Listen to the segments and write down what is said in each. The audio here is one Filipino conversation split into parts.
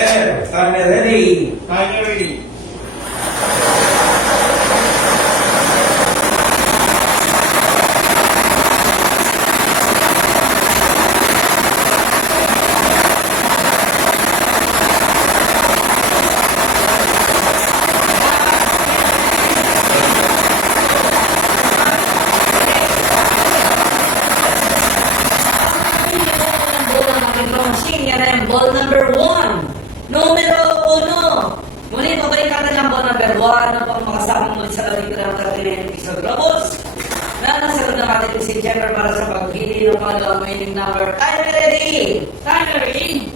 There, timer ready. Timer ready. Yan ang ball number 1. Numero 1. Ngunit pabalikan na ng ball number 1 na pang makasama mo sa labing ng katinang episode Robos. Na nasagot na natin si Jennifer para sa paghili ng pangalawang winning number. Time ready! Time ready!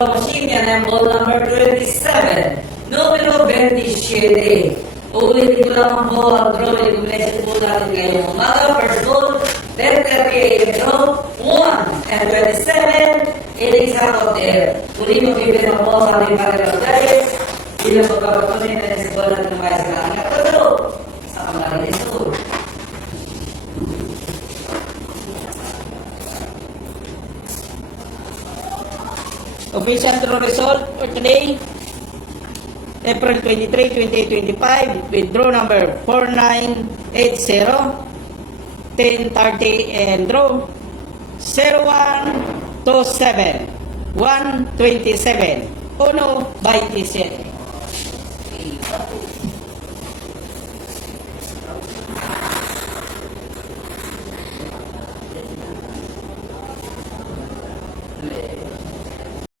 Machine yan ang ball number 27. Numero 27. Ulitin ko lang ang ball. Draw. I-blessed po natin ngayong umaga. First goal, 10:38. Draw. 1 and 27. It is out of there. Muli magbibigay ng ball sa ating Panginoon guys. Bilang magpapatuloy na sa ball natin ng mga sa ating katalo sa Camarines School. Official draw result for today, April 23, 2025, with draw number 4980, 1030, and draw 0127, 127, 127.